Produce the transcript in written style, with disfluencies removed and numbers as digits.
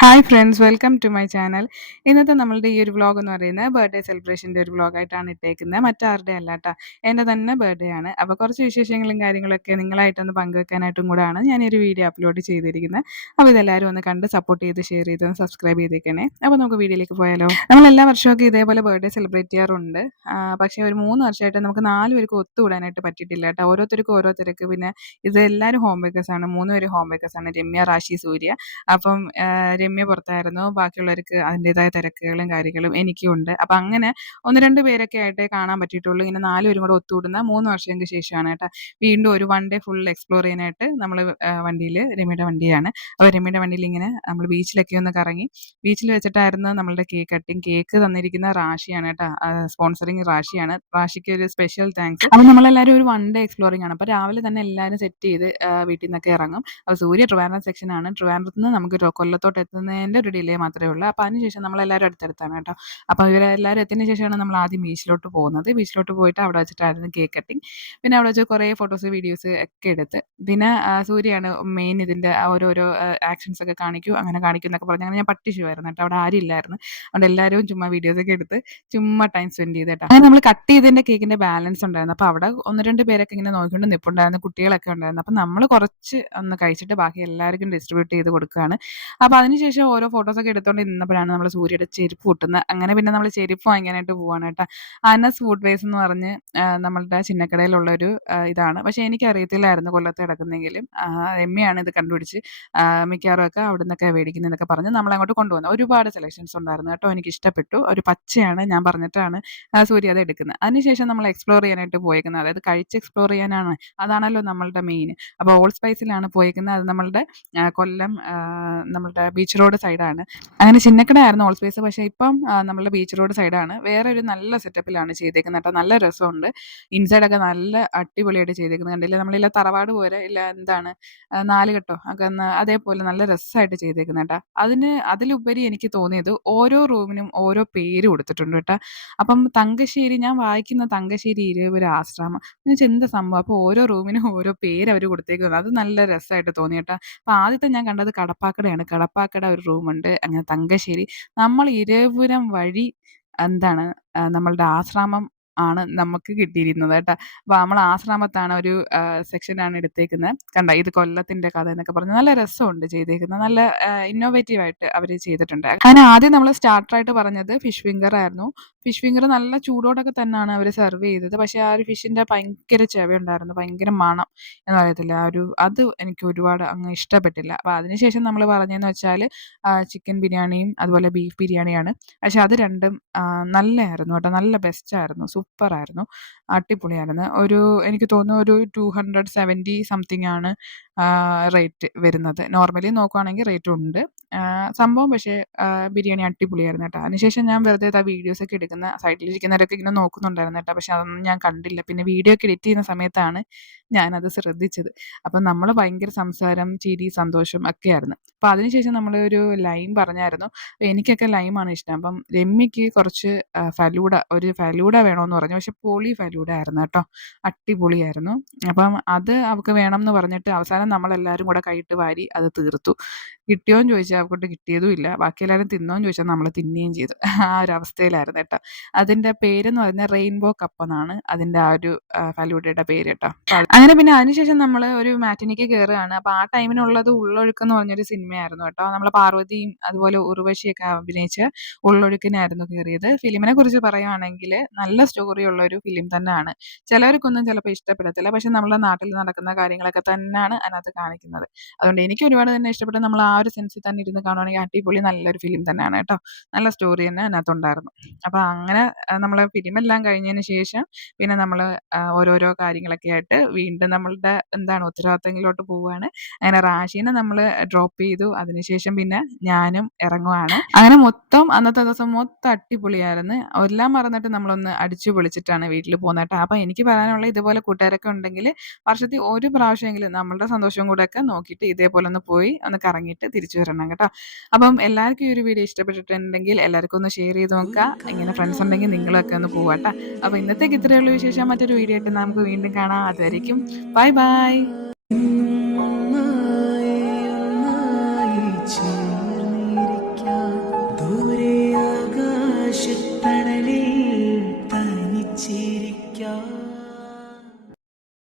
Hi friends, welcome to my channel. ഇന്നത്തെ നമ്മളുടെ ഈ ഒരു വ്ളോഗ് എന്ന് പറയുന്നത് ബർത്ത്ഡേ സെലിബ്രേഷൻ്റെ ഒരു വ്ളോഗായിട്ടാണ് ഇട്ടേക്കുന്നത്. മറ്റാരുടെ അല്ല കേട്ടോ, എൻ്റെ തന്നെ ബർത്ത്ഡേ ആണ്. അപ്പോൾ കുറച്ച് വിശേഷങ്ങളും കാര്യങ്ങളൊക്കെ നിങ്ങളായിട്ടൊന്ന് പങ്കുവെക്കാനായിട്ടും കൂടെയാണ് ഞാൻ ഈ ഒരു വീഡിയോ അപ്ലോഡ് ചെയ്തിരിക്കുന്നത്. അപ്പോൾ ഇതെല്ലാവരും ഒന്ന് കണ്ട് സപ്പോർട്ട് ചെയ്ത് ഷെയർ ചെയ്ത് ഒന്ന് സബ്സ്ക്രൈബ് ചെയ്തേക്കണേ. അപ്പോൾ നമുക്ക് വീഡിയോയിലേക്ക് പോയാലോ. നമ്മൾ എല്ലാ വർഷമൊക്കെ ഇതേപോലെ ബർത്ത്ഡേ സെലിബ്രേറ്റ് ചെയ്യാറുണ്ട്. പക്ഷേ ഒരു 3 വർഷമായിട്ട് നമുക്ക് 4 പേർക്ക് ഒത്തുകൂടാനായിട്ട് പറ്റിയിട്ടില്ല കേട്ടോ. ഓരോരുത്തർക്കും ഓരോ തിരക്ക്. പിന്നെ ഇത് എല്ലാവരും ഹോം മേക്കേഴ്സാണ്. 3 പേരും ഹോം മേക്കേഴ്സാണ്, രമ്യ, റാഷി, സൂര്യ. അപ്പം രമ്യ പുറത്തായിരുന്നു. ബാക്കിയുള്ളവർക്ക് അതിൻ്റേതായ തിരക്കുകളും കാര്യങ്ങളും എനിക്കും ഉണ്ട്. അപ്പം അങ്ങനെ 1, 2 പേരൊക്കെ ആയിട്ടേ കാണാൻ പറ്റിയിട്ടുള്ളൂ. ഇങ്ങനെ 4 പേരും കൂടെ ഒത്തുകൂടുന്ന 3 വർഷങ്ങൾക്ക് ശേഷമാണ് കേട്ടോ. വീണ്ടും ഒരു വൺ ഡേ ഫുൾ എക്സ്പ്ലോർ ചെയ്യാനായിട്ട് നമ്മൾ വണ്ടിയിൽ, രമ്യയുടെ വണ്ടിയാണ്. അപ്പോൾ രമ്യയുടെ വണ്ടിയിൽ ഇങ്ങനെ നമ്മൾ ബീച്ചിലൊക്കെ ഒന്ന് കറങ്ങി. ബീച്ചിൽ വെച്ചിട്ടായിരുന്നു നമ്മളുടെ കേക്ക് കട്ടിങ്. കേക്ക് തന്നിരിക്കുന്ന റാഷിയാണ് കേട്ടോ. സ്പോൺസറിങ് റാഷിയാണ്. റാഷിക്ക് ഒരു സ്പെഷ്യൽ താങ്ക്സ്. അപ്പോൾ നമ്മളെല്ലാവരും ഒരു വൺ ഡേ എക്സ്പ്ലോറിംഗ് ആണ്. അപ്പോൾ രാവിലെ തന്നെ എല്ലാവരും സെറ്റ് ചെയ്ത് വീട്ടിൽ നിന്നൊക്കെ ഇറങ്ങും. അപ്പോൾ സൂര്യ ട്രിവാൻഡ്രം സെക്ഷനാണ്. ട്രിവാൻഡ്രത്ത് നിന്ന് നമുക്ക് കൊല്ലത്തോട്ട് എത്തുന്നതിൻ്റെ ഒരു ഡിലേ മാത്രമേ ഉള്ളൂ. അപ്പോൾ അതിനുശേഷം നമ്മളെല്ലാവരും അടുത്തടുത്താണ് കേട്ടോ. അപ്പോൾ ഇവരെല്ലാവരും എത്തിയതിന് ശേഷമാണ് നമ്മൾ ആദ്യം ബീച്ചിലോട്ട് പോകുന്നത്. ബീച്ചിലോട്ട് പോയിട്ട് അവിടെ വെച്ചിട്ടായിരുന്നു കേക്ക് കട്ടിങ്. പിന്നെ അവിടെ വെച്ച് കുറേ ഫോട്ടോസ് വീഡിയോസ് ഒക്കെ എടുത്ത്, പിന്നെ സൂര്യയാണ് മെയിൻ ഇതിൻ്റെ ഓരോരോ ആക്ഷൻസ് ഒക്കെ കാണിക്കൂ, അങ്ങനെ കാണിക്കും എന്നൊക്കെ പറഞ്ഞ് അങ്ങനെ ഞാൻ പട്ടിഷുമായിരുന്നു കേട്ടോ. അവിടെ ആരും ഇല്ലായിരുന്നു. അതുകൊണ്ട് എല്ലാവരും ചുമ്മാ വീഡിയോസൊക്കെ എടുത്ത് ചുമ്മാ ടൈം സ്പെൻഡ് ചെയ്ത് കേട്ടോ. അങ്ങനെ നമ്മൾ കട്ട് ചെയ്തതിൻ്റെ കേക്കിൻ്റെ ബാലൻസ് ഉണ്ടായിരുന്നു. അപ്പോൾ അവിടെ 1, 2 പേരൊക്കെ ഇങ്ങനെ നോക്കിക്കൊണ്ട് നിൽപ്പുണ്ടായിരുന്നു. കുട്ടികളൊക്കെ ഉണ്ടായിരുന്നു. അപ്പം നമ്മൾ കുറച്ച് ഒന്ന് കഴിച്ചിട്ട് ബാക്കി എല്ലാവർക്കും ഡിസ്ട്രിബ്യൂട്ട് ചെയ്ത് കൊടുക്കുകയാണ്. അപ്പോൾ അതിനുശേഷം ഓരോ ഫോട്ടോസൊക്കെ എടുത്തുകൊണ്ട് നിന്നപ്പോഴാണ് നമ്മൾ സൂര്യയുടെ ചെരുപ്പ് പൊട്ടുന്നത്. അങ്ങനെ പിന്നെ നമ്മൾ ചെരുപ്പ് വാങ്ങിക്കാനായിട്ട് പോവാണ് കേട്ടോ. അനസ് ഫുഡ് വേസ് എന്ന് പറഞ്ഞ് നമ്മളുടെ ചിന്നക്കടയിലുള്ള ഒരു ഇതാണ്. പക്ഷേ എനിക്കറിയത്തില്ലായിരുന്നു കൊല്ലത്ത് കിടക്കുന്നെങ്കിലും രമ്യയാണ് ഇത് കണ്ടുപിടിച്ച് മിക്കവാറും ഒക്കെ അവിടെ നിന്നൊക്കെ മേടിക്കുന്നതെന്നൊക്കെ പറഞ്ഞ് നമ്മളങ്ങോട്ട് കൊണ്ടുവന്നു. ഒരുപാട് സെലക്ഷൻസ് ഉണ്ടായിരുന്നു കേട്ടോ. എനിക്ക് ഇഷ്ടപ്പെട്ടു. ഒരു പച്ചയാണ് ഞാൻ പറഞ്ഞിട്ടാണ് സൂര്യ അത് എടുക്കുന്നത്. അതിനുശേഷം നമ്മൾ എക്സ്പ്ലോർ ചെയ്യാനായിട്ട് പോയേക്കുന്നത്, അതായത് കഴിച്ച് എക്സ്പ്ലോർ ചെയ്യാനാണ്, അതാണല്ലോ നമ്മളുടെ മെയിൻ. അപ്പോൾ ഓൾ സ്പൈസിലാണ് പോയേക്കുന്നത്. അത് നമ്മളുടെ കൊല്ലം നമ്മളുടെ ബീച്ച് റോഡ് സൈഡാണ്. അങ്ങനെ ചിന്നക്കടയായിരുന്നു ഓൾ സ്പേസ്. പക്ഷേ ഇപ്പം നമ്മളുടെ ബീച്ച് റോഡ് സൈഡാണ്. വേറെ ഒരു നല്ല സെറ്റപ്പിലാണ് ചെയ്തേക്കുന്നത് കേട്ടോ. നല്ല രസമുണ്ട്. ഇൻസൈഡൊക്കെ നല്ല അടിപൊളിയായിട്ട് ചെയ്തേക്കുന്നത് കണ്ടില്ലേ. നമ്മളില്ല തറവാട് പോലെ ഇല്ല, എന്താണ് 4 കെട്ടോ ഒക്കെ അതേപോലെ നല്ല രസമായിട്ട് ചെയ്തേക്കുന്നത് കേട്ടോ. അതിലുപരി എനിക്ക് തോന്നിയത് ഓരോ റൂമിനും ഓരോ പേര് കൊടുത്തിട്ടുണ്ട് കേട്ടോ. അപ്പം തങ്കശ്ശേരി, ഞാൻ വായിക്കുന്ന തങ്കശ്ശേരി ഇരവിപുര ആശ്രമം എന്ന് വെച്ചാൽ എന്താ സംഭവം. അപ്പോൾ ഓരോ റൂമിനും ഓരോ പേര് അവർ കൊടുത്തേക്കുന്നത്, അത് നല്ല രസമായിട്ട് തോന്നി കേട്ടോ. അപ്പോൾ ആദ്യത്തെ ഞാൻ കണ്ടത് കടപ്പാക്കടയാണ്. കടപ്പാക്കട ഒരു റൂമുണ്ട്. അങ്ങനെ തങ്കശ്ശേരി. നമ്മൾ ഇരവിപുരം വഴി എന്താണ് നമ്മളുടെ ആശ്രാമം ആണ് നമുക്ക് കിട്ടിയിരിക്കുന്നത് കേട്ടോ. അപ്പോൾ നമ്മൾ ആശ്രാമത്താണ് ഒരു സെക്ഷനാണ് എടുത്തേക്കുന്നത്. കണ്ടോ, ഇത് കൊല്ലത്തിൻ്റെ കഥ എന്നൊക്കെ പറഞ്ഞ് നല്ല രസമുണ്ട് ചെയ്തേക്കുന്നത്. നല്ല ഇന്നോവേറ്റീവ് ആയിട്ട് അവർ ചെയ്തിട്ടുണ്ട്. അങ്ങനെ ആദ്യം നമ്മൾ സ്റ്റാർട്ടറായിട്ട് പറഞ്ഞത് ഫിഷ് ഫിംഗർ ആയിരുന്നു. ഫിഷ് ഫിംഗർ നല്ല ചൂടോടൊക്കെ തന്നെയാണ് അവർ സെർവ് ചെയ്തത്. പക്ഷേ ആ ഒരു ഫിഷിൻ്റെ ഭയങ്കര ചെവയുണ്ടായിരുന്നു, ഭയങ്കര മണം എന്ന് പറയത്തില്ല. അത് എനിക്ക് ഒരുപാട് അങ്ങ് ഇഷ്ടപ്പെട്ടില്ല. അപ്പോൾ അതിനുശേഷം നമ്മൾ പറഞ്ഞതെന്ന് വെച്ചാൽ ചിക്കൻ ബിരിയാണിയും അതുപോലെ ബീഫ് ബിരിയാണിയാണ്. പക്ഷേ അത് രണ്ടും നല്ലതായിരുന്നു കേട്ടോ. നല്ല ബെസ്റ്റായിരുന്നു, സൂപ്പറായിരുന്നു, അടിപൊളിയായിരുന്നു. എനിക്ക് തോന്നുന്നു ഒരു 270 സംതിങ് ആണ് റേറ്റ് വരുന്നത്. നോർമലി നോക്കുവാണെങ്കിൽ റേറ്റ് ഉണ്ട് സംഭവം. പക്ഷേ ബിരിയാണി അടിപൊളിയായിരുന്നു കേട്ടോ. അതിനുശേഷം ഞാൻ വെറുതെ വീഡിയോസൊക്കെ എടുക്കുന്ന സൈഡിലിരിക്കുന്നവരൊക്കെ ഇങ്ങനെ നോക്കുന്നുണ്ടായിരുന്നു കേട്ടോ. പക്ഷേ അതൊന്നും ഞാൻ കണ്ടില്ല. പിന്നെ വീഡിയോ ഒക്കെ എഡിറ്റ് ചെയ്യുന്ന സമയത്താണ് ഞാനത് ശ്രദ്ധിച്ചത്. അപ്പം നമ്മൾ ഭയങ്കര സംസാരം, ചിരി, സന്തോഷം ഒക്കെയായിരുന്നു. അപ്പോൾ അതിനുശേഷം നമ്മൾ ഒരു ലൈം പറഞ്ഞായിരുന്നു. അപ്പോൾ എനിക്കൊക്കെ ലൈമാണ് ഇഷ്ടം. അപ്പം രമ്യയ്ക്ക് കുറച്ച് ഒരു ഫലൂഡ വേണമെന്ന് പറഞ്ഞു. പക്ഷേ പൊളി ഫലൂഡ ആയിരുന്നു കേട്ടോ. അടിപൊളിയായിരുന്നു. അപ്പം അത് അവൾക്ക് വേണം എന്ന് പറഞ്ഞിട്ട് അവസാനം നമ്മളെല്ലാവരും കൂടെ കൈയിട്ട് വാരി അത് തീർത്തു. കിട്ടിയോന്ന് ചോദിച്ചാൽ അവൾക്കൊണ്ട് കിട്ടിയതും ഇല്ല. ബാക്കി എല്ലാവരും തിന്നോന്ന് ചോദിച്ചാൽ നമ്മൾ തിന്നുകയും ചെയ്തു. ആ ഒരു അവസ്ഥയിലായിരുന്നു കേട്ടോ. അതിൻ്റെ പേരെന്ന് പറയുന്നത് റെയിൻബോ കപ്പ് എന്നാണ് അതിൻ്റെ ആ ഒരു ഫലൂഡയുടെ പേര് കേട്ടോ. അങ്ങനെ പിന്നെ അതിനുശേഷം നമ്മൾ ഒരു മാറ്റിനിക്ക് കയറുകയാണ്. അപ്പോൾ ആ ടൈമിനുള്ളത് ഉള്ളൊഴുക്ക് എന്ന് പറഞ്ഞൊരു സിനിമയായിരുന്നു കേട്ടോ. നമ്മൾ പാർവതിയും അതുപോലെ ഉർവശിയൊക്കെ അഭിനയിച്ച ഉള്ളൊഴുക്കിനായിരുന്നു കയറിയത്. ഫിലിമിനെ കുറിച്ച് പറയുവാണെങ്കിൽ നല്ല സ്റ്റോറിയുള്ള ഒരു ഫിലിം തന്നെയാണ്. ചിലർക്കൊന്നും ചിലപ്പോൾ ഇഷ്ടപ്പെടത്തില്ല. പക്ഷേ നമ്മുടെ നാട്ടിൽ നടക്കുന്ന കാര്യങ്ങളൊക്കെ തന്നെയാണ് അതിനകത്ത് കാണിക്കുന്നത്. അതുകൊണ്ട് എനിക്ക് ഒരുപാട് തന്നെ ഇഷ്ടപ്പെട്ടു. നമ്മൾ ആ ഒരു സെൻസിൽ തന്നെ ഇരുന്ന് കാണുവാണെങ്കിൽ അടിപൊളി നല്ലൊരു ഫിലിം തന്നെയാണ് കേട്ടോ. നല്ല സ്റ്റോറി തന്നെ അതിനകത്തുണ്ടായിരുന്നു. അപ്പോൾ അങ്ങനെ നമ്മൾ ഫിലിമെല്ലാം കഴിഞ്ഞതിന് ശേഷം പിന്നെ നമ്മൾ ഓരോരോ കാര്യങ്ങളൊക്കെ ആയിട്ട് വീണ്ടും നമ്മളുടെ ഉത്തരവാദിത്തങ്ങളിലോട്ട് പോവുകയാണ്. അങ്ങനെ റാഷീനെ നമ്മൾ ഡ്രോപ്പ് ചെയ്തു. അതിനുശേഷം പിന്നെ ഞാനും ഇറങ്ങുവാണ്. അങ്ങനെ അന്നത്തെ ദിവസം മൊത്തം അടിപൊളിയായിരുന്നു. എല്ലാം മറന്നിട്ട് നമ്മളൊന്ന് അടിച്ചു പൊളിച്ചിട്ടാണ് വീട്ടിൽ പോകുന്നത് കേട്ടോ. അപ്പോൾ എനിക്ക് പറയാനുള്ളത്, ഇതുപോലെ കൂട്ടുകാരൊക്കെ ഉണ്ടെങ്കിൽ വർഷത്തിൽ ഒരു പ്രാവശ്യമെങ്കിലും നമ്മളുടെ സന്തോഷവും കൂടെയൊക്കെ നോക്കിയിട്ട് ഇതേപോലെ ഒന്ന് പോയി ഒന്ന് കറങ്ങിയിട്ട് തിരിച്ചു വരണം കേട്ടോ. അപ്പം എല്ലാവർക്കും ഈ ഒരു വീഡിയോ ഇഷ്ടപ്പെട്ടിട്ടുണ്ടെങ്കിൽ എല്ലാവർക്കും ഒന്ന് ഷെയർ ചെയ്ത് നോക്കുക. ഇങ്ങനെ ഫ്രണ്ട്സ് ഉണ്ടെങ്കിൽ നിങ്ങളൊക്കെ ഒന്ന് പോവാട്ടോ. അപ്പോൾ ഇന്നത്തേക്ക് ഇത്രയേ ഉള്ളൂ വിശേഷം. മറ്റൊരു വീഡിയോ ആയിട്ട് നമുക്ക് വീണ്ടും കാണാം. അതുവരേക്കും ബൈ ബൈ. ദൂരെ ആകാശത്തണലിൽ തനിച്ചിരിക്കാം.